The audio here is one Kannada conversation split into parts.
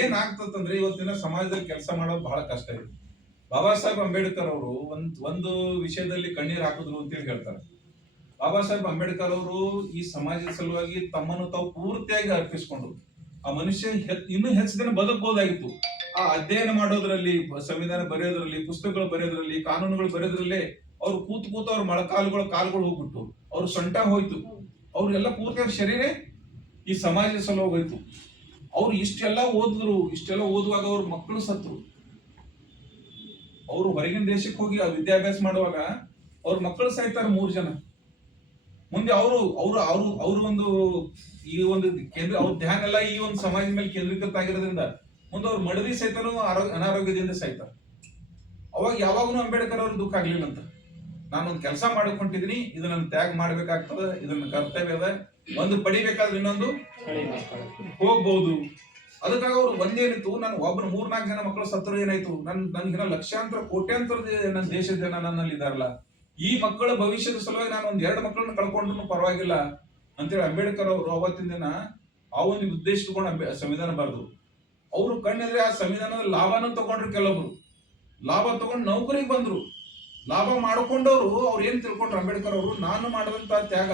ಏನಾಗ್ತದಂದ್ರೆ ಇವತ್ತಿನ ಸಮಾಜದಲ್ಲಿ ಕೆಲಸ ಮಾಡೋದು ಬಹಳ ಕಷ್ಟ ಇದೆ. ಬಾಬಾ ಸಾಹೇಬ್ ಅಂಬೇಡ್ಕರ್ ಅವರು ಒಂದು ವಿಷಯದಲ್ಲಿ ಕಣ್ಣೀರ್ ಹಾಕಿದ್ರು ಅಂತೇಳಿ ಹೇಳ್ತಾರೆ. ಬಾಬಾ ಸಾಹೇಬ್ ಅಂಬೇಡ್ಕರ್ ಅವರು ಈ ಸಮಾಜದ ಸಲುವಾಗಿ ತಮ್ಮನ್ನು ತಾವು ಪೂರ್ತಿಯಾಗಿ ಅರ್ಪಿಸಿಕೊಂಡು ಆ ಮನುಷ್ಯ ಇನ್ನೂ ಹೆಚ್ಚು ದಿನ ಬದುಕಬಹುದಾಗಿತ್ತು. ಆ ಅಧ್ಯಯನ ಮಾಡೋದ್ರಲ್ಲಿ, ಸಂವಿಧಾನ ಬರೆಯೋದ್ರಲ್ಲಿ, ಪುಸ್ತಕಗಳು ಬರೆಯೋದ್ರಲ್ಲಿ, ಕಾನೂನುಗಳು ಬರೆಯೋದ್ರಲ್ಲೇ ಅವ್ರು ಕೂತು ಅವ್ರ ಕಾಲುಗಳು ಹೋಗ್ಬಿಟ್ಟು ಅವ್ರ ಸೊಂಟ ಹೋಯ್ತು. ಅವ್ರಿಗೆಲ್ಲ ಪೂರ್ತಿಯಾಗಿ ಶರೀರ ಈ ಸಮಾಜದ ಸಲುವಾಗಿ ಹೋಯ್ತು. ಅವ್ರು ಇಷ್ಟೆಲ್ಲ ಓದುವಾಗ ಅವ್ರ ಮಕ್ಕಳು ಸತ್ರು. ಅವರು ಹೊರಗಿನ ದೇಶಕ್ಕೆ ಹೋಗಿ ವಿದ್ಯಾಭ್ಯಾಸ ಮಾಡುವಾಗ ಅವ್ರ ಮಕ್ಕಳು ಸಾಯ್ತಾರೆ 3 ಜನ. ಮುಂದೆ ಅವರು ಒಂದು ಕೇಂದ್ರ, ಅವ್ರ ಧ್ಯಾನ ಎಲ್ಲ ಈ ಒಂದು ಸಮಾಜ ಮೇಲೆ ಕೇಂದ್ರೀಕೃತ ಆಗಿರೋದ್ರಿಂದ ಮುಂದೆ ಅವ್ರು ಮಡದಿ ಸಹಿತನು ಅನಾರೋಗ್ಯದಿಂದ ಸಾಯ್ತಾರೆ. ಅವಾಗ ಯಾವಾಗೂ ಅಂಬೇಡ್ಕರ್ ಅವ್ರು ದುಃಖ ಆಗ್ಲಿಲ್ಲ ಅಂತ. ನಾನೊಂದು ಕೆಲಸ ಮಾಡಿಕೊಂಡಿದ್ದೀನಿ, ಇದನ್ನ ತ್ಯಾಗ ಮಾಡ್ಬೇಕಾಗ್ತದ, ಇದನ್ನ ಕರ್ತವ್ಯ ಅದ, ಒಂದು ಪಡಿಬೇಕಾದ್ರೆ ಇನ್ನೊಂದು ಹೋಗ್ಬಹುದು. ಅದಕ್ಕಾಗ ಅವ್ರು ಒಂದೇನಿತ್ತು, ನಾನು ಒಬ್ಬರು 3-4 ಜನ ಮಕ್ಕಳು ಸತ್ತರು ಏನಾಯ್ತು, ನನ್ಗಿನ ಲಕ್ಷಾಂತರ ಕೋಟ್ಯಾಂತರ ನನ್ನ ದೇಶದ ಜನ ನನ್ನಲ್ಲಿ ಇದಾರಲ್ಲ, ಈ ಮಕ್ಕಳ ಭವಿಷ್ಯದ ಸಲುವಾಗಿ ನಾನು 1-2 ಮಕ್ಕಳನ್ನ ಕಳ್ಕೊಂಡ್ರು ಪರವಾಗಿಲ್ಲ ಅಂತೇಳಿ ಅಂಬೇಡ್ಕರ್ ಅವರು ಅವತ್ತಿನ ದಿನ ಆ ಒಂದು ಉದ್ದೇಶ ತಗೊಂಡು ಸಂವಿಧಾನ ಬರೆದ್ರು. ಅವರು ಕಣ್ಣಿದ್ರೆ ಆ ಸಂವಿಧಾನದ ಲಾಭನ ತಗೊಂಡ್ರು. ಕೆಲವೊಬ್ರು ಲಾಭ ತಗೊಂಡು ನೌಕರಿಗೆ ಬಂದ್ರು. ಲಾಭ ಮಾಡ್ಕೊಂಡವ್ರು ಅವ್ರು ಏನ್ ತಿಳ್ಕೊಂಡ್ರು, ಅಂಬೇಡ್ಕರ್ ಅವರು ನಾನು ಮಾಡದಂತ ತ್ಯಾಗ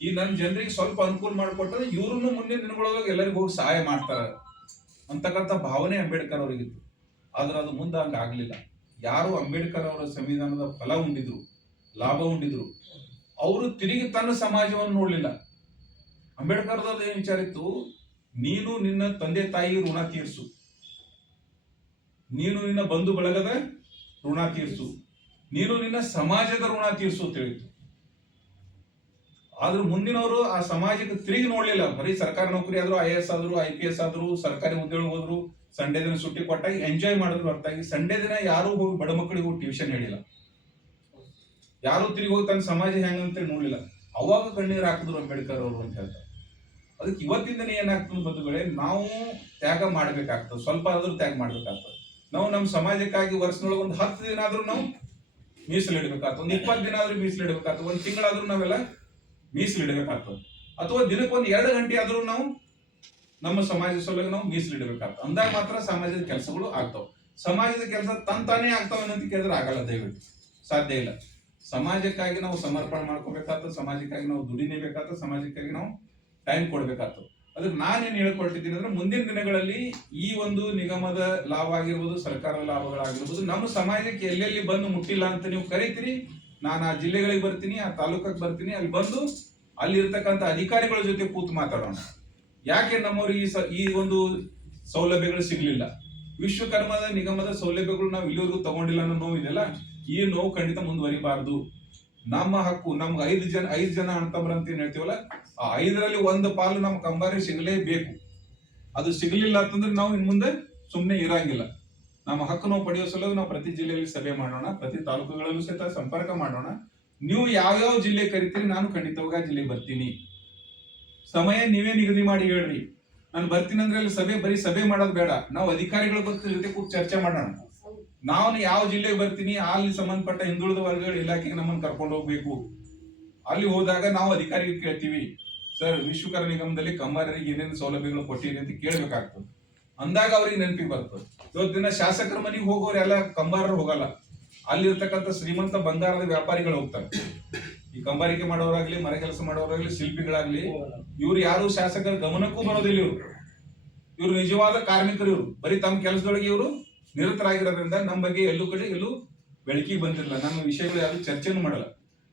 ಈ ನನ್ನ ಜನರಿಗೆ ಸ್ವಲ್ಪ ಅನುಕೂಲ ಮಾಡಿಕೊಟ್ಟರೆ ಇವ್ರನ್ನು ಮುಂದಿನ ದಿನಗಳೊಳಗೆ ಎಲ್ಲರಿಗೂ ಹೋಗಿ ಸಹಾಯ ಮಾಡ್ತಾರ ಅಂತಕ್ಕಂಥ ಭಾವನೆ ಅಂಬೇಡ್ಕರ್ ಅವರಿಗಿತ್ತು. ಆದ್ರೆ ಅದು ಮುಂದೆ ಹಂಗ ಆಗ್ಲಿಲ್ಲ. ಯಾರು ಅಂಬೇಡ್ಕರ್ ಅವರ ಸಂವಿಧಾನದ ಫಲ ಉಂಡಿದ್ರು, ಲಾಭ ಉಂಡಿದ್ರು, ಅವರು ತಿರುಗಿ ತನ್ನ ಸಮಾಜವನ್ನು ನೋಡ್ಲಿಲ್ಲ. ಅಂಬೇಡ್ಕರ್ದ ಏನ್ ವಿಚಾರ ಇತ್ತು, ನೀನು ನಿನ್ನ ತಂದೆ ತಾಯಿ ಋಣ ತೀರ್ಸು, ನೀನು ನಿನ್ನ ಬಂಧು ಬಳಗದ ಋಣ ತೀರ್ಸು, ನೀನು ನಿನ್ನ ಸಮಾಜದ ಋಣ ತೀರ್ಸು ಅಂತ ಹೇಳಿತ್ತು. ಆದ್ರೂ ಮುಂದಿನವರು ಆ ಸಮಾಜಕ್ಕೆ ತಿರುಗಿ ನೋಡ್ಲಿಲ್ಲ. ಬರೀ ಸರ್ಕಾರಿ ನೌಕರಿ ಆದ್ರು, IAS ಆದ್ರು, IPS ಆದ್ರು, ಸರ್ಕಾರಿ ಹುದ್ದೆಗಳು ಹೋದ್ರು, ಸಂಡೇ ದಿನ ಸುಟ್ಟಿ ಕೊಟ್ಟಾಗಿ ಎಂಜಾಯ್ ಮಾಡಿದ್ರು ಹೊರತಾಗಿ ಸಂಡೇ ದಿನ ಯಾರು ಹೋಗಿ ಬಡ ಮಕ್ಕಳಿಗೆ ಹೋಗಿ ಟ್ಯೂಷನ್ ಹೇಳಿಲ್ಲ. ಯಾರು ತಿರುಗಿ ಹೋಗಿ ತನ್ನ ಸಮಾಜ ಹೆಂಗಂತೇಳಿ ನೋಡ್ಲಿಲ್ಲ. ಅವಾಗ ಕಣ್ಣೀರ್ ಹಾಕಿದ್ರು ಅಂಬೇಡ್ಕರ್ ಅವರು ಅಂತ ಹೇಳ್ತಾರೆ. ಅದಕ್ಕೆ ಇವತ್ತಿಂದನೇ ಏನಾಗ್ತದೆ ಬಂಧುಗಳೇ, ನಾವು ತ್ಯಾಗ ಮಾಡ್ಬೇಕಾಗ್ತದೆ, ಸ್ವಲ್ಪ ಆದ್ರೂ ತ್ಯಾಗ ಮಾಡ್ಬೇಕಾಗ್ತದೆ. ನಾವು ನಮ್ಮ ಸಮಾಜಕ್ಕಾಗಿ ವರ್ಷದೊಳಗೆ ಒಂದು 10 ದಿನ ಆದ್ರೂ ನಾವು ಮೀಸಲಿಡ್ಬೇಕಾಗ್ತದೆ, ಒಂದು 20 ದಿನ ಆದ್ರೂ ಮೀಸಲಿಡ್ಬೇಕಾಗ್ತದೆ, ಒಂದು ತಿಂಗಳಾದ್ರೂ ನಾವೆಲ್ಲ ಮೀಸಲಿಡ್ಬೇಕಾಗ್ತದೆ, ಅಥವಾ ದಿನಕ್ಕೆ 1-2 ಗಂಟೆ ಆದ್ರೂ ನಾವು ನಮ್ಮ ಸಮಾಜದ ಸಲುವಾಗಿ ನಾವು ಮೀಸಲಿಡ್ಬೇಕಾಗ್ತದೆ. ಅಂದಾಗ ಮಾತ್ರ ಸಮಾಜದ ಕೆಲಸಗಳು ಆಗ್ತಾವ. ಸಮಾಜದ ಕೆಲಸ ತಾನೇ ಆಗ್ತಾವ ಅಂತ ಕೇಳಿದ್ರೆ ಆಗಲ್ಲ, ದಯವಿಟ್ಟು ಸಾಧ್ಯ ಇಲ್ಲ. ಸಮಾಜಕ್ಕಾಗಿ ನಾವು ಸಮರ್ಪಣೆ ಮಾಡ್ಕೋಬೇಕಾಗ್ತದೆ, ಸಮಾಜಕ್ಕಾಗಿ ನಾವು ದುಡಿನೇಬೇಕಾಗ್ತದೆ, ಸಮಾಜಕ್ಕಾಗಿ ನಾವು ಟೈಮ್ ಕೊಡ್ಬೇಕಾಗ್ತದೆ. ಅದಕ್ಕೆ ನಾನೇನು ಹೇಳ್ಕೊಟ್ಟಿದ್ದೀನಿ ಅಂದ್ರೆ, ಮುಂದಿನ ದಿನಗಳಲ್ಲಿ ಈ ಒಂದು ನಿಗಮದ ಲಾಭ ಆಗಿರ್ಬೋದು, ಸರ್ಕಾರದ ಲಾಭಗಳಾಗಿರ್ಬೋದು, ನಮ್ಮ ಸಮಾಜಕ್ಕೆ ಎಲ್ಲೆಲ್ಲಿ ಬಂದು ಮುಟ್ಟಿಲ್ಲ ಅಂತ ನೀವು ಕರಿತೀರಿ, ನಾನು ಆ ಜಿಲ್ಲೆಗಳಿಗೆ ಬರ್ತೀನಿ, ಆ ತಾಲೂಕಕ್ಕೆ ಬರ್ತೀನಿ, ಅಲ್ಲಿ ಬಂದು ಅಲ್ಲಿರ್ತಕ್ಕಂಥ ಅಧಿಕಾರಿಗಳ ಜೊತೆ ಕೂತು ಮಾತಾಡೋಣ. ಯಾಕೆ ನಮ್ಮವ್ರಿಗೆ ಈ ಒಂದು ಸೌಲಭ್ಯಗಳು ಸಿಗ್ಲಿಲ್ಲ, ವಿಶ್ವಕರ್ಮದ ನಿಗಮದ ಸೌಲಭ್ಯಗಳು ನಾವು ಇಲ್ಲಿವರೆಗೂ ತಗೊಂಡಿಲ್ಲ ಅನ್ನೋ ನೋವು ಇದೆಯಲ್ಲ, ಈ ನೋವು ಖಂಡಿತ ಮುಂದುವರಿಬಾರ್ದು. ನಮ್ಮ ಹಕ್ಕು, ನಮ್ಗೆ 5 ಜನ ಅಣ್ತಂಬ್ರ ಅಂತ ಏನ್ ಹೇಳ್ತೀವಲ್ಲ, ಆ 5ರಲ್ಲಿ 1 ಪಾಲು ನಮ್ಮ ಕಂಬಾರಿ ಸಿಗಲೇಬೇಕು. ಅದು ಸಿಗಲಿಲ್ಲ ಅಂತಂದ್ರೆ ನಾವು ಇನ್ ಮುಂದೆ ಸುಮ್ಮನೆ ಇರಂಗಿಲ್ಲ. ನಮ್ಮ ಹಕ್ಕು ನಾವು ಪಡೆಯೋ ಸಲುವಾಗಿ ನಾವು ಪ್ರತಿ ಜಿಲ್ಲೆಯಲ್ಲಿ ಸಭೆ ಮಾಡೋಣ, ಪ್ರತಿ ತಾಲೂಕುಗಳಲ್ಲೂ ಸಹಿತ ಸಂಪರ್ಕ ಮಾಡೋಣ. ನೀವು ಯಾವ್ಯಾವ ಜಿಲ್ಲೆ ಕರಿತೀರಿ, ನಾನು ಖಂಡಿತವಾಗ ಆ ಜಿಲ್ಲೆಗೆ ಬರ್ತೀನಿ. ಸಮಯ ನೀವೇ ನಿಗದಿ ಮಾಡಿ ಹೇಳ್ರಿ, ನಾನು ಬರ್ತೀನಿ ಅಂದ್ರೆ ಅಲ್ಲಿ ಬರೀ ಸಭೆ ಮಾಡೋದು ಬೇಡ, ನಾವು ಅಧಿಕಾರಿಗಳ ಜೊತೆ ಕೂತ್ ಚರ್ಚೆ ಮಾಡೋಣ. ನಾನು ಯಾವ ಜಿಲ್ಲೆಗೆ ಬರ್ತೀನಿ, ಅಲ್ಲಿ ಸಂಬಂಧಪಟ್ಟ ಹಿಂದುಳಿದ ವರ್ಗಗಳ ಇಲಾಖೆಗೆ ನಮ್ಮನ್ನು ಕರ್ಕೊಂಡು ಹೋಗ್ಬೇಕು. ಅಲ್ಲಿ ಹೋದಾಗ ನಾವು ಅಧಿಕಾರಿಗೆ ಕೇಳ್ತೀವಿ, ಸರ್ ವಿಶ್ವಕರ್ಮ ನಿಗಮದಲ್ಲಿ ಕಂಬಾರರಿಗೆ ಏನೇನು ಸೌಲಭ್ಯಗಳು ಕೊಟ್ಟಿರಿ ಅಂತ ಕೇಳ್ಬೇಕಾಗ್ತದೆ. ಅಂದಾಗ ಅವ್ರಿಗೆ ನೆನಪಿಗೆ ಬರ್ತದೆ. ಇವತ್ತಿನ ಶಾಸಕರ ಮನೆಗೆ ಹೋಗೋರು ಎಲ್ಲ ಕಂಬಾರರು ಹೋಗಲ್ಲ, ಅಲ್ಲಿರ್ತಕ್ಕಂಥ ಶ್ರೀಮಂತ ಬಂಗಾರದ ವ್ಯಾಪಾರಿಗಳು ಹೋಗ್ತಾರೆ. ಈ ಕಂಬಾರಿಕೆ ಮಾಡೋರಾಗ್ಲಿ, ಮರ ಕೆಲಸ ಮಾಡೋರಾಗ್ಲಿ, ಶಿಲ್ಪಿಗಳಾಗ್ಲಿ, ಇವ್ರು ಯಾರು ಶಾಸಕರ ಗಮನಕ್ಕೂ ಬರೋದಿಲ್ಲ. ಇವ್ರು ನಿಜವಾದ ಕಾರ್ಮಿಕರು. ಇವ್ರು ಬರೀ ತಮ್ಮ ಕೆಲಸದೊಳಗೆ ಇವರು ನಿರತರಾಗಿರೋದ್ರಿಂದ ನಮ್ಮ ಬಗ್ಗೆ ಎಲ್ಲೂ ಬೆಳಕಿಗೆ ಬಂದಿರಲ್ಲ, ನಮ್ಮ ವಿಷಯಗಳು ಯಾರು ಚರ್ಚೆನೂ ಮಾಡಲ್ಲ.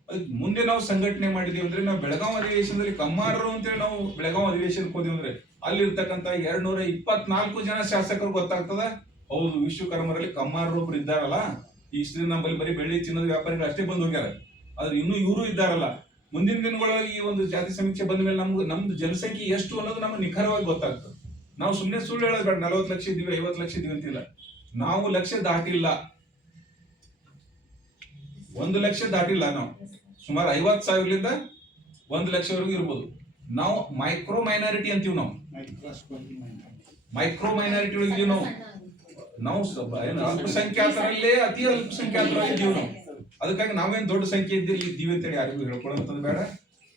ಅದಕ್ಕೆ ಮುಂದೆ ನಾವು ಸಂಘಟನೆ ಮಾಡಿದೀವಿ ಅಂದ್ರೆ, ನಾವು ಬೆಳಗಾವಿ ಅಧಿವೇಶನದಲ್ಲಿ ಕಮ್ಮಾರರು ಅಂತೇಳಿ ನಾವು ಬೆಳಗಾವಿ ಅಧಿವೇಶನಕ್ಕೆ ಹೋದಿವಿ ಅಂದ್ರೆ, ಅಲ್ಲಿರ್ತಕ್ಕಂಥ 224 ಜನ ಶಾಸಕರು ಗೊತ್ತಾಗ್ತದ, ಹೌದು ವಿಶ್ವಕರ್ಮರಲ್ಲಿ ಕಮ್ಮಾರರು ಒಬ್ರು ಇದ್ದಾರಲ್ಲ. ಇಷ್ಟು ದಿನ ನಮ್ಮಲ್ಲಿ ಬರೀ ಬೆಳ್ಳಿ ಚಿನ್ನದ ವ್ಯಾಪಾರಿಗಳು ಅಷ್ಟೇ ಬಂದು ಹೋಗ್ಯಾರ, ಆದ್ರೆ ಇನ್ನೂ ಇವರು ಇದ್ದಾರಲ್ಲ. ಮುಂದಿನ ದಿನಗಳಲ್ಲಿ ಈ ಒಂದು ಜಾತಿ ಸಮೀಕ್ಷೆ ಬಂದ ಮೇಲೆ ನಮ್ದು ಜನಸಂಖ್ಯೆ ಎಷ್ಟು ಅನ್ನೋದು ನಮ್ಗೆ ನಿಖರವಾಗಿ ಗೊತ್ತಾಗ್ತದೆ. ನಾವು ಸುಮ್ಮನೆ ಸುಳ್ಳು ಹೇಳೋದು ಬೇಡ, 40 ಲಕ್ಷ ಇದ್ದೀವಿ, 50 ಲಕ್ಷ ಇದ್ದೀವಿ ಅಂತಿಲ್ಲ. ನಾವು 1 ಲಕ್ಷ ದಾಟಿಲ್ಲ, 1 ಲಕ್ಷ ದಾಟಿಲ್ಲ. ನಾವು ಸುಮಾರು 50,000ರಿಂದ 1 ಲಕ್ಷವರೆಗೂ ಇರ್ಬೋದು. ನಾವು ಮೈಕ್ರೋ ಮೈನಾರಿಟಿ ಅಂತೀವಿ. ನಾವು ಮೈಕ್ರೋ ಮೈನಾರಿಟಿ ಒಳಗಿದೀವಿ. ನಾವು ಅಲ್ಪಸಂಖ್ಯಾತರಲ್ಲೇ ಅತಿ ಅಲ್ಪಸಂಖ್ಯಾತರಾಗಿದ್ದೀವಿ ನಾವು. ಅದಕ್ಕಾಗಿ ನಾವೇನ್ ದೊಡ್ಡ ಸಂಖ್ಯೆ ಇದ್ದೀವಿ ಅಂತೇಳಿ ಯಾರಿಗೂ ಹೇಳ್ಕೊಳ್ಳೋಂಥದ್ದು ಬೇಡ.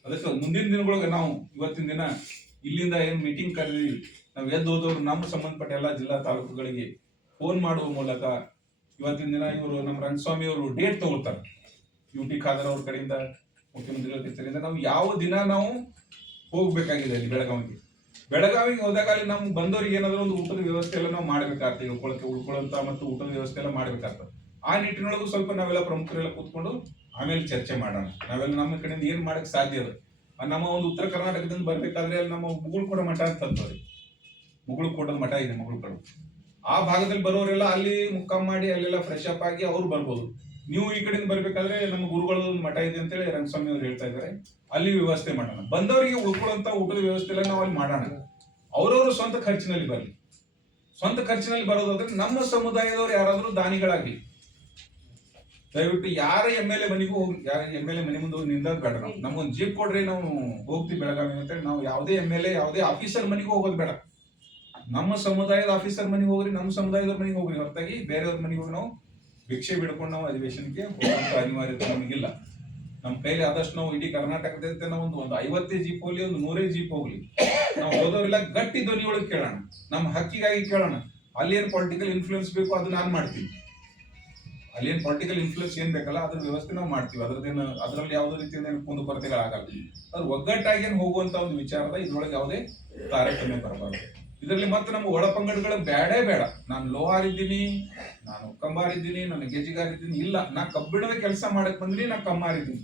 ಅದಕ್ಕೆ ಮುಂದಿನ ದಿನಗಳೊಳಗೆ ನಾವು ಇವತ್ತಿನ ದಿನ ಇಲ್ಲಿಂದ ಏನ್ ಮೀಟಿಂಗ್ ಕರೆದಿ ನಾವು ಎದ್ದು ಹೋದವರು ನಮ್ಮ ಸಂಬಂಧಪಟ್ಟ ಎಲ್ಲ ಜಿಲ್ಲಾ ತಾಲೂಕುಗಳಿಗೆ ಫೋನ್ ಮಾಡುವ ಮೂಲಕ ಇವತ್ತಿನ ದಿನ ಇವರು ನಮ್ಮ ರಂಗಸ್ವಾಮಿ ಅವರು ಡೇಟ್ ತಗೊಳ್ತಾರೆ. UT ಖಾದರ್ ಅವ್ರ ಕಡೆಯಿಂದ ಮುಖ್ಯಮಂತ್ರಿಗಳ ಕಚೇರಿಯಿಂದ ನಾವು ಯಾವ ದಿನ ನಾವು ಹೋಗ್ಬೇಕಾಗಿದೆ ಅಲ್ಲಿ ಬೆಳಗಾವಿಗೆ ಹೋದಾಗ ಅಲ್ಲಿ ನಮ್ಗೆ ಬಂದವರಿಗೆ ಏನಾದ್ರು ಒಂದು ಊಟದ ವ್ಯವಸ್ಥೆ ಎಲ್ಲ ನಾವು ಮಾಡ್ಬೇಕಾಗ್ತದೆ, ಉಳ್ಕೊಳ್ಳಂತ ಮತ್ತು ಊಟದ ವ್ಯವಸ್ಥೆ ಎಲ್ಲ ಮಾಡ್ಬೇಕಾಗ್ತದೆ. ಆ ನಿಟ್ಟಿನೊಳಗೂ ಸ್ವಲ್ಪ ನಾವೆಲ್ಲ ಪ್ರಮುಖರೆಲ್ಲ ಕೂತ್ಕೊಂಡು ಆಮೇಲೆ ಚರ್ಚೆ ಮಾಡೋಣ. ನಾವೆಲ್ಲ ನಮ್ಮ ಕಡೆಯಿಂದ ಏನ್ ಮಾಡಕ್ ಸಾಧ್ಯ ಅದ. ನಮ್ಮ ಒಂದು ಉತ್ತರ ಕರ್ನಾಟಕದಿಂದ ಬರ್ಬೇಕಾದ್ರೆ ಅಲ್ಲಿ ನಮ್ಮ ಮುಗುಳ್ಕೊಡ ಮಠ ಅಂತಂದ್ರಿ, ಮುಗುಳ್ಕೊಡದ ಮಠ ಇದೆ ಮುಗುಳ್ಕೊಡ. ಆ ಭಾಗದಲ್ಲಿ ಬರೋರೆಲ್ಲ ಅಲ್ಲಿ ಮುಕ್ಕಾಂ ಮಾಡಿ ಅಲ್ಲೆಲ್ಲ ಫ್ರೆಶ್ ಅಪ್ ಆಗಿ ಅವ್ರು ಬರ್ಬೋದು. ನೀವು ಈ ಕಡೆಯಿಂದ ಬರ್ಬೇಕಾದ್ರೆ ನಮ್ಮ ಗುರುಗಳ ಮಠ ಇದೆ ಅಂತೇಳಿ ರಂಗಸ್ವಾಮಿ ಅವ್ರು ಹೇಳ್ತಾ ಇದ್ದಾರೆ, ಅಲ್ಲಿ ವ್ಯವಸ್ಥೆ ಮಾಡೋಣ. ಬಂದವರಿಗೆ ಉಳ್ಕೊಳ್ಳುವಂತ ಊಟದ ವ್ಯವಸ್ಥೆ ಎಲ್ಲ ನಾವು ಅಲ್ಲಿ ಮಾಡೋಣ. ಅವ್ರವ್ರ ಸ್ವಂತ ಖರ್ಚಿನಲ್ಲಿ ಬರಲಿ. ಸ್ವಂತ ಖರ್ಚಿನಲ್ಲಿ ಬರೋದಾದ್ರೆ ನಮ್ಮ ಸಮುದಾಯದವ್ರು ಯಾರಾದ್ರೂ ದಾನಿಗಳಾಗಿ ದಯವಿಟ್ಟು ಯಾರ MLA ಮನೆಗೂ ಹೋಗಿ, ಯಾರ MLA ಮನೆ ಮುಂದೆ ಹೋಗಿ ನಿಂದಾಗ ಬೇಡ. ನಾವು ನಮ್ಗೊಂದು ಜೀಪ್ ಕೊಡ್ರಿ, ನಾವು ಹೋಗ್ತೀವಿ ಬೆಳಗಾವಿ ಅಂತೇಳಿ ನಾವು ಯಾವುದೇ MLA ಯಾವುದೇ ಆಫೀಸರ್ ಮನೆಗೂ ಹೋಗೋದು ಬೇಡ. ನಮ್ಮ ಸಮುದಾಯದ ಆಫೀಸರ್ ಮನೆಗೆ ಹೋಗ್ರಿ, ನಮ್ಮ ಸಮುದಾಯದ ಮನೆಗೆ ಹೋಗ್ರಿ, ಹೊರತಾಗಿ ಬೇರೆಯವ್ರ ಮನೆಗೆ ಹೋಗಿ ನಾವು ಭಿಕ್ಷೆ ಬಿಡ್ಕೊಂಡು ನಾವು ಅಧಿವೇಶನಕ್ಕೆ ಹೋಗುವಂತ ಅನಿವಾರ್ಯತೆ ನಮಗಿಲ್ಲ. ನಮ್ಮ ಕೈಲಿ ಆದಷ್ಟು ನಾವು ಇಡೀ ಕರ್ನಾಟಕದ ನಾವು ಒಂದು 50 ಜೀಪ್ ಹೋಗ್ಲಿ, ಒಂದು 100 ಜೀಪ್ ಹೋಗ್ಲಿ, ನಾವು ಹೋದವರೆಲ್ಲ ಗಟ್ಟಿ ಧ್ವನಿ ಒಳಗೆ ಕೇಳೋಣ, ನಮ್ಮ ಹಕ್ಕಿಗಾಗಿ ಕೇಳೋಣ. ಅಲ್ಲಿ ಏನ್ ಪೊಲಿಟಿಕಲ್ ಇನ್ಫ್ಲೂಯೆನ್ಸ್ ಬೇಕು ಅದು ನಾನು ಮಾಡ್ತೀನಿ. ಅಲ್ಲಿ ಏನ್ ಪೊಲಿಟಿಕಲ್ ಇನ್ಫ್ಲೂಯೆನ್ಸ್ ಏನ್ ಬೇಕಲ್ಲ ಅದ್ರ ವ್ಯವಸ್ಥೆ ನಾವು ಮಾಡ್ತೀವಿ. ಅದ್ರಲ್ಲಿ ಯಾವುದೇ ರೀತಿಯಿಂದ ಕುಂದು ಕೊರತೆಗಳಾಗಲ್ಲ. ಅದು ಒಗ್ಗಟ್ಟಾಗಿ ಹೋಗುವಂತ ಒಂದು ವಿಚಾರದ ಇದ್ರೊಳಗೆ ಯಾವುದೇ ತಾರತಮ್ಯ ಬರಬಾರ್ದು. ಇದರಲ್ಲಿ ಮತ್ತೆ ನಮ್ಮ ಒಳ ಪಂಗಡಗಳು ಬೇಡೇ ಬೇಡ. ನಾನು ಲೋಹಾರ್ ಇದ್ದೀನಿ, ನಾನು ಕಂಬಾರ್ ಇದ್ದೀನಿ, ನಾನು ಗೆಜಿಗಾರ್ ಇದ್ದೀನಿ, ಇಲ್ಲ. ನಾ ಕಬ್ಬಿಣದ ಕೆಲಸ ಮಾಡಕ್ ಬಂದ್ರಿ, ನಾ ಕಮ್ಮಾರ್ ಇದ್ದೀನಿ,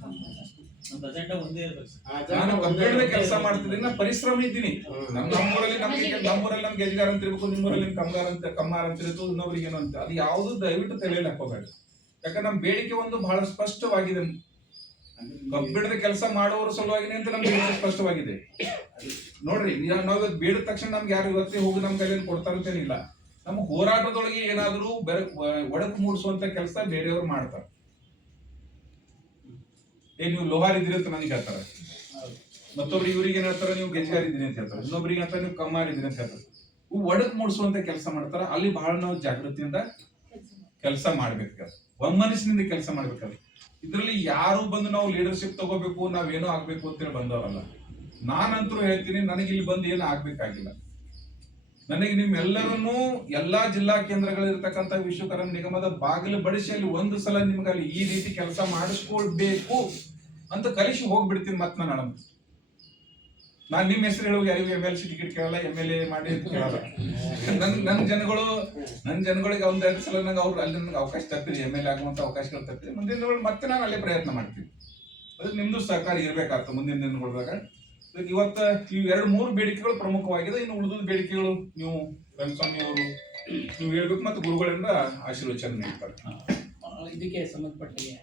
ನಾನು ಕಬ್ಬಿಣದ ಕೆಲಸ ಮಾಡ್ತಿದ್ದೀನಿ, ನಾ ಪರಿಶ್ರಮ ಇದ್ದೀನಿ. ನಮ್ಮೂರಲ್ಲಿ ನಮ್ ಗೆಜಿಗಾರ್ ಅಂತ ಇರ್ಬೇಕು, ನಿಮ್ಮೂರಲ್ಲಿ ಕಮ್ಮಾರ್ ಅಂತ ಇರ್ಬೇಕು, ಇನ್ನೊಬ್ರಿಗೆ ಏನೋ ಅಂತ. ಅದು ಯಾವ್ದು ದಯವಿಟ್ಟು ತಲೆಯಲ್ಲಿ ಹಾಕೋಬೇಡ. ಯಾಕಂದ್ರೆ ನಮ್ ಬೇಡಿಕೆ ಒಂದು ಬಹಳ ಸ್ಪಷ್ಟವಾಗಿದೆ. ಕಬ್ಬಿಣದ ಕೆಲಸ ಮಾಡುವವರ ಸಲುವಾಗಿನೇ ಅಂತ ನಮ್ಗೆ ಸ್ಪಷ್ಟವಾಗಿದೆ. ನೋಡ್ರಿ, ನಾವ್ ಇವತ್ತು ಬೇಡಿದ ತಕ್ಷಣ ನಮ್ಗೆ ಯಾರು ಇವತ್ತೇ ಹೋಗಿ ನಮ್ ಕೈಯಲ್ಲಿ ಕೊಡ್ತಾರಂತೇನಿಲ್ಲ. ನಮ್ಮ ಹೋರಾಟದೊಳಗೆ ಏನಾದ್ರೂ ಒಡಕು ಮೂಡಿಸುವಂತ ಕೆಲಸ ಬೇರೆಯವ್ರು ಮಾಡ್ತಾರೆ. ನೀವು ಲೋಹಾರ್ ಇದ್ರಿ ಅಂತ ನನಗೆ ಹೇಳ್ತಾರೆ, ಮತ್ತೊಬ್ರು ಇವ್ರಿಗೆ ಏನ್ ಹೇಳ್ತಾರೆ, ನೀವು ಗೆಜ್ಗಾರ್ ಇದ್ರಿ ಅಂತ ಹೇಳ್ತಾರೆ, ಇನ್ನೊಬ್ರಿಗೆ ಹೇಳ್ತಾರೆ ನೀವು ಕಮ್ಮಾರ್ ಇದ್ರಿ ಅಂತ ಹೇಳ್ತಾರೆ. ಒಡಕು ಮೂಡಿಸುವಂತ ಕೆಲಸ ಮಾಡ್ತಾರ. ಅಲ್ಲಿ ಬಹಳ ನಾವು ಜಾಗೃತಿಯಿಂದ ಕೆಲಸ ಮಾಡ್ಬೇಕಾದ್ರೆ, ಒಮ್ಮನಸ್ಸಿನಿಂದ ಕೆಲಸ ಮಾಡ್ಬೇಕಾದ್ರೆ. ಇದ್ರಲ್ಲಿ ಯಾರು ಬಂದು ನಾವು ಲೀಡರ್ಶಿಪ್ ತಗೋಬೇಕು, ನಾವೇನೋ ಆಗ್ಬೇಕು ಅಂತೇಳಿ ಬಂದವರಲ್ಲ. ನಾನಂತರೂ ಹೇಳ್ತೀನಿ, ನನಗೆ ಇಲ್ಲಿ ಬಂದು ಏನು ಆಗ್ಬೇಕಾಗಿಲ್ಲ. ನನಗೆ ನಿಮ್ಮೆಲ್ಲರನ್ನೂ ಎಲ್ಲಾ ಜಿಲ್ಲಾ ಕೇಂದ್ರಗಳಿರ್ತಕ್ಕಂಥ ವಿಶ್ವಕರ್ಮ ನಿಗಮದ ಬಾಗಿಲು ಬಡಿಸಿ ಅಲ್ಲಿ ಒಂದು ಸಲ ನಿಮ್ಗೆ ಅಲ್ಲಿ ಈ ರೀತಿ ಕೆಲಸ ಮಾಡಿಸ್ಕೊಳ್ಬೇಕು ಅಂತ ಕಲಿಸಿ ಹೋಗ್ಬಿಡ್ತೀನಿ. ಮತ್ ನಾನು ನಿಮ್ಮ ಹೆಸರು ಹೇಳುವ ಯಾರಿಗೂ MLC ಟಿಕೆಟ್ ಕೇಳಲ್ಲ, MLA ಮಾಡಿ ಅಂತ ಕೇಳಲ್ಲ. ನನ್ನ ಜನಗಳಿಗೆ ಒಂದ್ 2 ಸಲ ನಂಗೆ ಅವ್ರು ಅಲ್ಲಿ ನನಗೆ ಅವಕಾಶ ತಪ್ಪಿದೆ, MLA ಆಗುವಂತ ಅವಕಾಶಗಳು ತಪ್ಪಿದೆ. ಮುಂದಿನ ದಿನಗಳು ಮತ್ತೆ ನಾನು ಅಲ್ಲೇ ಪ್ರಯತ್ನ ಮಾಡ್ತೀನಿ. ಅದಕ್ಕೆ ನಿಮ್ದು ಸಹಕಾರ ಇರ್ಬೇಕಾಗ್ತದೆ ಮುಂದಿನ ದಿನಗಳದಾಗ. ಇವತ್ತು ಈ 2-3 ಬೇಡಿಕೆಗಳು ಪ್ರಮುಖವಾಗಿದೆ. ಇನ್ನು ಉಳಿದ ಬೇಡಿಕೆಗಳು ನೀವು ರಂಗಸ್ವಾಮಿ ಅವರು ನೀವು ಹೇಳ್ಬೇಕು, ಮತ್ತು ಗುರುಗಳಿಂದ ಆಶೀರ್ವಚನ ನೀಡ್ತಾರೆ. ಇದಕ್ಕೆ ಸಂಬಂಧಪಟ್ಟಿಗೆ